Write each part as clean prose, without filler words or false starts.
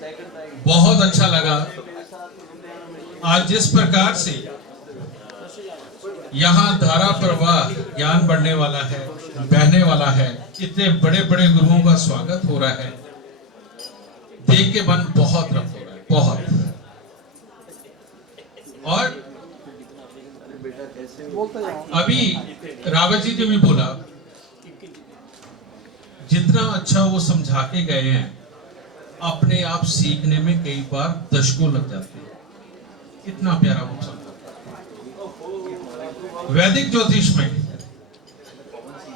बहुत अच्छा लगा आज जिस प्रकार से यहाँ धारा प्रवाह ज्ञान बढ़ने वाला है, बहने वाला है। इतने बड़े बड़े गुरुओं का स्वागत हो रहा है, देख के मन बहुत रफ्त हो रहा है, बहुत। और अभी रावत जी ने भी बोला, जितना अच्छा वो समझा के गए हैं, अपने आप सीखने में कई बार दशकों लग जाते हैं। इतना प्यारा वो समझा। वैदिक ज्योतिष में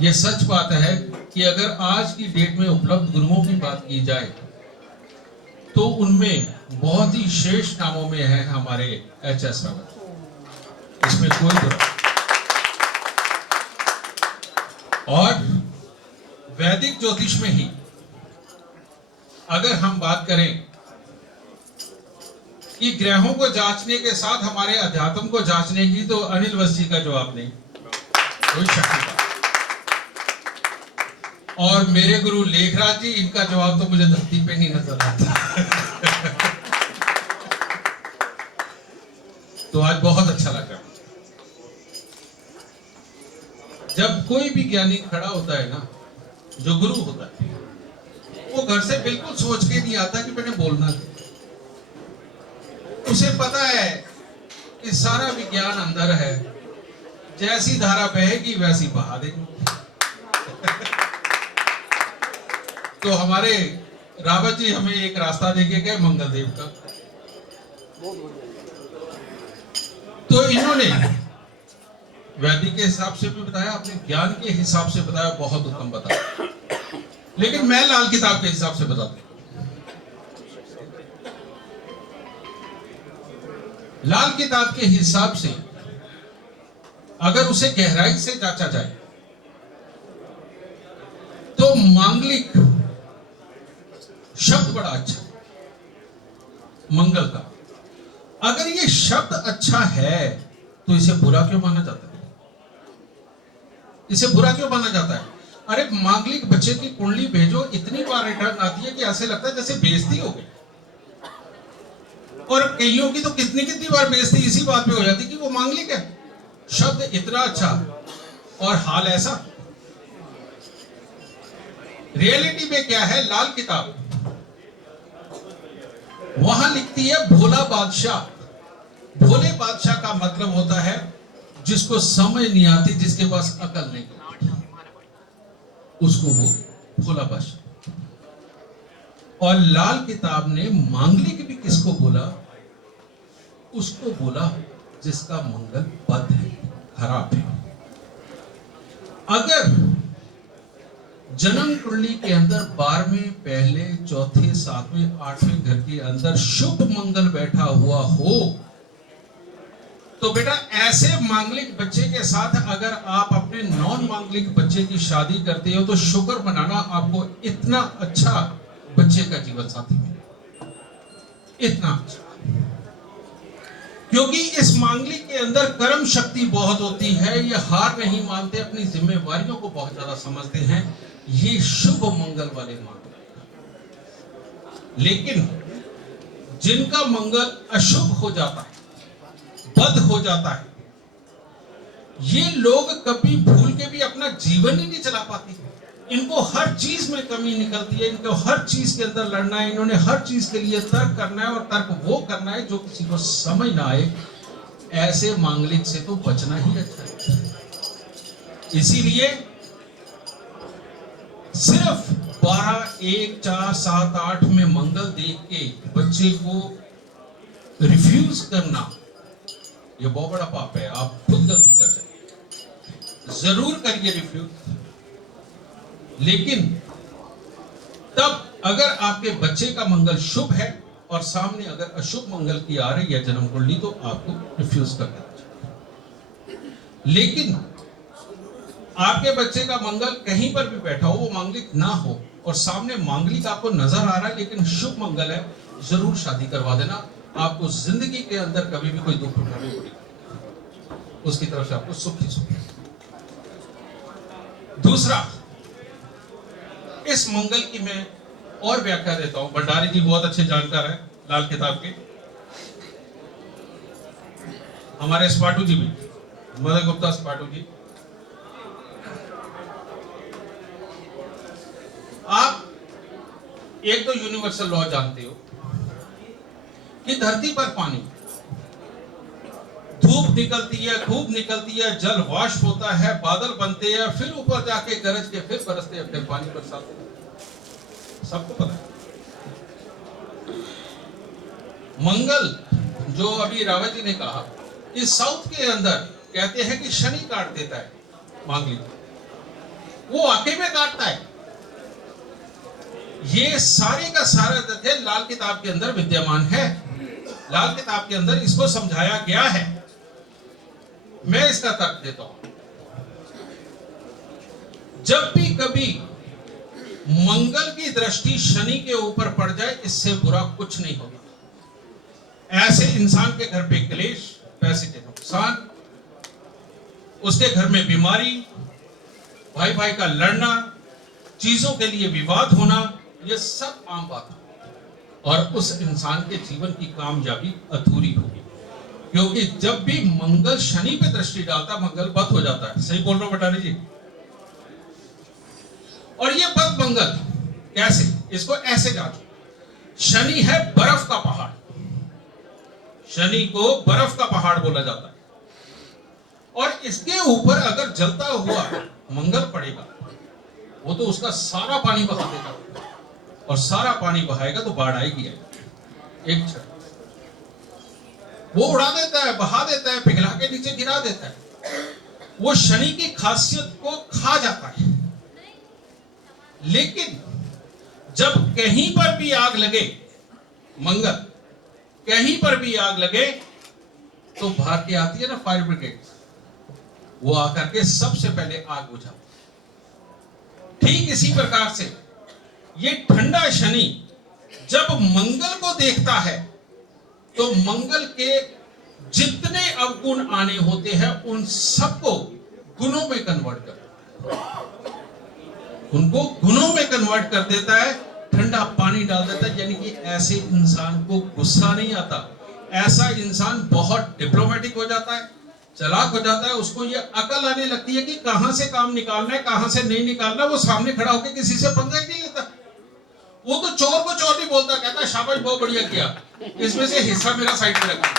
ये सच बात है कि अगर आज की डेट में उपलब्ध गुरुओं की बात की जाए तो उनमें बहुत ही श्रेष्ठ नामों में है हमारे एच.एस. रावत। इसमें कोई बुरा। और वैदिक ज्योतिष में ही अगर हम बात करें कि ग्रहों को जांचने के साथ हमारे अध्यात्म को जांचने की, तो अनिल वस्त जी का जवाब नहीं, कोई शक नहीं। और मेरे गुरु लेखराज जी, इनका जवाब तो मुझे धरती पे नहीं नजर आता। तो आज बहुत अच्छा लगा। जब कोई भी ज्ञानी खड़ा होता है ना, जो गुरु होता है, वो घर से बिल्कुल सोच के नहीं आता कि मैंने बोलना है। उसे पता है कि सारा विज्ञान अंदर है, जैसी धारा बहेगी वैसी बहा देगी। तो हमारे रावत जी हमें एक रास्ता देके गए मंगल देव का। तो इन्होंने वैदिक के हिसाब से भी बताया, अपने ज्ञान के हिसाब से बताया, बहुत उत्तम बताया। लेकिन मैं लाल किताब के हिसाब से बताता हूं। लाल किताब के हिसाब से अगर उसे गहराई से जांचा जाए तो मांगलिक शब्द बड़ा अच्छा है, मंगल का। अगर ये शब्द अच्छा है तो इसे बुरा क्यों माना जाता है? इसे बुरा क्यों माना जाता है? अरे मांगलिक बच्चे की कुंडली भेजो, इतनी बार रिटर्न आती है कि ऐसे लगता है जैसे बेइज्जती हो गई। और कईयों की तो कितनी कितनी बार बेइज्जती इसी बात पे हो जाती कि वो मांगलिक है। शब्द इतना अच्छा और हाल ऐसा। रियलिटी में क्या है? लाल किताब वहां लिखती है भोला बादशाह। भोले बादशाह का मतलब होता है जिसको समझ नहीं आती, जिसके पास अकल नहीं, उसको वो भोला बादशाह। और लाल किताब ने मांगलिक भी किसको बोला? उसको बोला जिसका मंगल बद है, खराब है। अगर जन्म कुंडली के अंदर 12वें, पहले, चौथे, 7वें, 8वें घर के अंदर शुभ मंगल बैठा हुआ हो, तो बेटा ऐसे मांगलिक बच्चे के साथ अगर आप अपने नॉन मांगलिक बच्चे की शादी करते हो तो शुक्र मनाना, आपको इतना अच्छा बच्चे का जीवन साथी मिला, इतना अच्छा। क्योंकि इस मांगलिक के अंदर कर्म शक्ति बहुत होती है, ये हार नहीं मानते, अपनी जिम्मेवारियों को बहुत ज्यादा समझते हैं। ये शुभ मंगल वाले मांगलिक। लेकिन जिनका मंगल अशुभ हो जाता है, बद हो जाता है, ये लोग कभी भूल के भी अपना जीवन ही नहीं चला पाते। इनको हर चीज में कमी निकलती है, इनको हर चीज के अंदर लड़ना है, इन्होंने हर चीज के लिए तर्क करना है, और तर्क वो करना है जो किसी को समझ ना आए। ऐसे मांगलिक से तो बचना ही अच्छा है। इसीलिए सिर्फ 12, 1, 4, 7, 8 में मंगल देख के बच्चे को रिफ्यूज करना, ये बहुत बड़ा पाप है। आप खुद गलती कर जाए, जरूर करिए रिफ्यूज, लेकिन तब अगर आपके बच्चे का मंगल शुभ है और सामने अगर अशुभ मंगल की आ रही है जन्म कुंडली, तो आपको रिफ्यूज कर देना चाहिए। लेकिन आपके बच्चे का मंगल कहीं पर भी बैठा हो, वो मांगलिक ना हो, और सामने मांगलिक आपको नजर आ रहा है लेकिन शुभ मंगल है, जरूर शादी करवा देना। आपको जिंदगी के अंदर कभी भी कोई दुख उठाने पड़ेगा, उसकी तरफ से आपको सुख ही सुख। दूसरा, इस मंगल की मैं और व्याख्या देता हूं। भंडारी जी बहुत अच्छे जानकार हैं लाल किताब के, हमारे स्पाटू जी भी, मदन गुप्ता स्पाटू जी। आप एक तो यूनिवर्सल लॉ जानते हो कि धरती पर पानी, धूप निकलती है, धूप निकलती है, जल वाष्प होता है, बादल बनते हैं, फिर ऊपर जाके गरज के फिर बरसते हैं, फिर पानी बरसाते हैं, सबको पता है। मंगल जो अभी रावत जी ने कहा, इस साउथ के अंदर कहते हैं कि शनि काट देता है मांगलिक, वो वाकई में काटता है। ये सारे का सारा तथ्य लाल किताब के अंदर विद्यमान है, लाल किताब के अंदर इसको समझाया गया है। मैं इसका तर्क देता हूं। जब भी कभी मंगल की दृष्टि शनि के ऊपर पड़ जाए, इससे बुरा कुछ नहीं होगा। ऐसे इंसान के घर पे क्लेश, पैसे के नुकसान, उसके घर में बीमारी, भाई भाई का लड़ना, चीजों के लिए विवाद होना, ये सब आम बात है और उस इंसान के जीवन की कामयाबी अधूरी होगी। क्योंकि जब भी मंगल शनि पे दृष्टि डालता, मंगल बद हो जाता है। सही बोल रहा हूं भंडारी जी? और ये बद मंगल कैसे, इसको ऐसे जांचो। शनि है बर्फ का पहाड़, शनि को बर्फ का पहाड़ बोला जाता है, और इसके ऊपर अगर जलता हुआ मंगल पड़ेगा, वो तो उसका सारा पानी बहा देगा, और सारा पानी बहाएगा तो बाढ़ आएगी। एक क्षण वो उड़ा देता है, बहा देता है, पिघला के नीचे गिरा देता है। वो शनि की खासियत को खा जाता है। लेकिन जब कहीं पर भी आग लगे, मंगल कहीं पर भी आग लगे, तो भाग के आती है ना फायर ब्रिगेड, वो आकर के सबसे पहले आग बुझा। ठीक इसी प्रकार से ये ठंडा शनि जब मंगल को देखता है, तो मंगल के जितने अवगुण आने होते हैं उन सबको गुणों में कन्वर्ट कर, उनको गुणों में कन्वर्ट कर देता है, ठंडा पानी डाल देता है। यानी कि ऐसे इंसान को गुस्सा नहीं आता, ऐसा इंसान बहुत डिप्लोमेटिक हो जाता है, चालाक हो जाता है। उसको ये अकल आने लगती है कि कहां से काम निकालना है, कहां से नहीं निकालना। वो सामने खड़ा होकर किसी से पंगा ही नहीं लेता। वो तो चोर को चोर नहीं बोलता, कहता शाबाश बहुत बढ़िया किया, इसमें से हिस्सा मेरा साइड में रखा।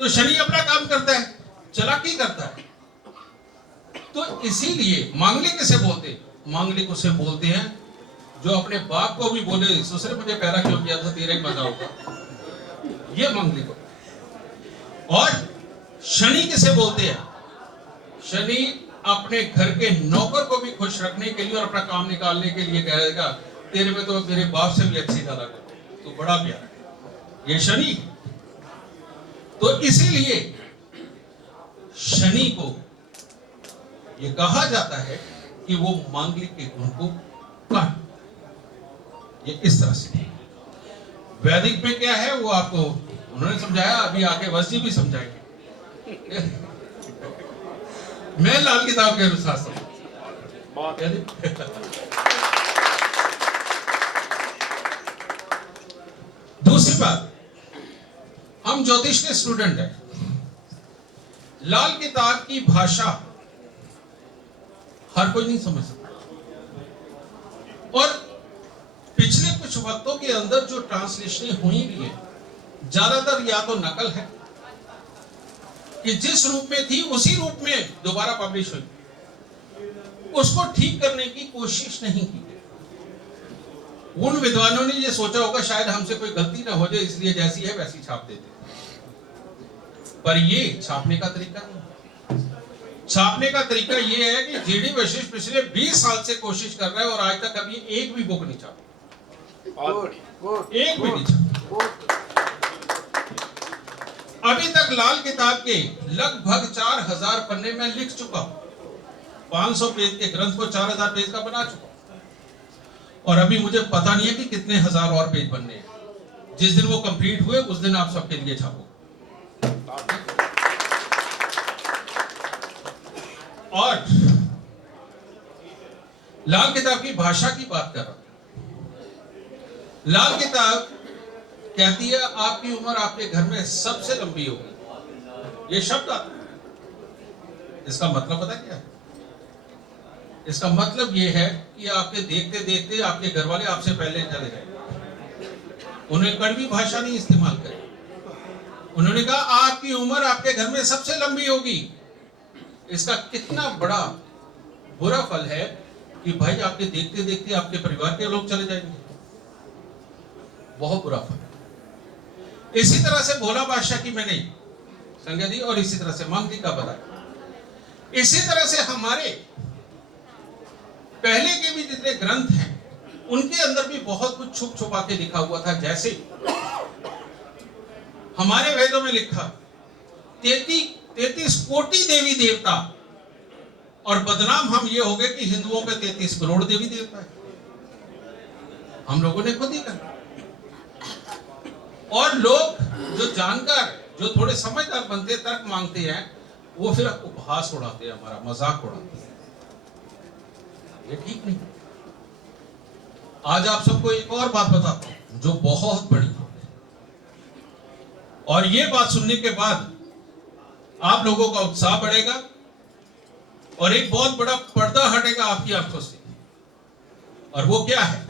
तो शनि अपना काम करता है, चालाकी करता है। तो इसीलिए मांगलिक किसे बोलते हैं? मांगलिक उसे बोलते हैं जो अपने बाप को भी बोले, ससुर मुझे पैदा क्यों किया था, तेरा ही मजा होगा, ये मांगलिक। और शनि किसे बोलते हैं? शनि अपने घर के नौकर को भी खुश रखने के लिए और अपना काम निकालने के लिए कहेगा, तेरे में तो मेरे बाप से भी अच्छी तरह तो बड़ा प्यार, ये शनि। तो इसीलिए शनि को ये कहा जाता है कि वो मांगलिक के गुण को काट, ये इस तरह से। वैदिक में क्या है वो आपको उन्होंने समझाया, अभी आगे वश जी भी समझाएंगे। मैं लाल किताब के अनुसार दूसरी बात, हम ज्योतिष के स्टूडेंट हैं। लाल किताब की भाषा हर कोई नहीं समझ सकता, और पिछले कुछ वक्तों के अंदर जो ट्रांसलेशन हुई भी है, ज्यादातर या तो नकल है कि जिस रूप में थी उसी रूप में दोबारा पब्लिश हुई, उसको ठीक करने की कोशिश नहीं की। उन विद्वानों ने ये सोचा होगा शायद हमसे कोई गलती ना हो जाए, इसलिए जैसी है वैसी छाप देते, पर ये छापने का तरीका नहीं। छापने का तरीका ये है कि जीडी वशिष्ठ पिछले 20 साल से कोशिश कर रहा है और आज तक कभी एक भी बुक नहीं छापी, एक भी नहीं छापी। अभी तक लाल किताब के लगभग 4000 पन्ने में लिख चुका हूं, 500 पेज के ग्रंथ को 4000 पेज का बना चुका, और अभी मुझे पता नहीं है कि कितने हजार और पेज बनने हैं। जिस दिन वो कंप्लीट हुए उस दिन आप सबके लिए छापो। और लाल किताब की भाषा की बात कर रहा हूं। लाल किताब कहती है आपकी उम्र आपके घर में सबसे लंबी होगी। ये शब्द आता है, इसका मतलब पता क्या है? इसका मतलब ये है कि आपके देखते देखते आपके घर वाले आपसे पहले चले जाएंगे। उन्हें कड़वी भाषा नहीं इस्तेमाल करी। उन्होंने कहा आपकी उम्र आपके घर में सबसे लंबी होगी। इसका कितना बड़ा बुरा फल है कि भाई आपके देखते देखते आपके परिवार के लोग चले जाएंगे। बहुत बुरा फल। इसी तरह से भोला बादशाह की मैंने संज्ञा दी और इसी तरह से मांगती का बताया। इसी तरह से हमारे पहले के भी जितने ग्रंथ हैं उनके अंदर भी बहुत कुछ छुप छुपा के लिखा हुआ था। जैसे हमारे वेदों में लिखा 33 कोटि देवी देवता, और बदनाम हम ये हो गए कि हिंदुओं के 33 करोड़ देवी देवता है। हम लोगों ने खुद ही कहा। और लोग जो जानकार, जो थोड़े समझदार बनते, तर्क मांगते हैं, वो फिर उपहास उड़ाते हैं, हमारा मजाक उड़ाते हैं। ये ठीक नहीं। आज आप सबको एक और बात बताता हूं जो बहुत बड़ी है, और ये बात सुनने के बाद आप लोगों का उत्साह बढ़ेगा और एक बहुत बड़ा पर्दा हटेगा आपकी आंखों से। और वो क्या है?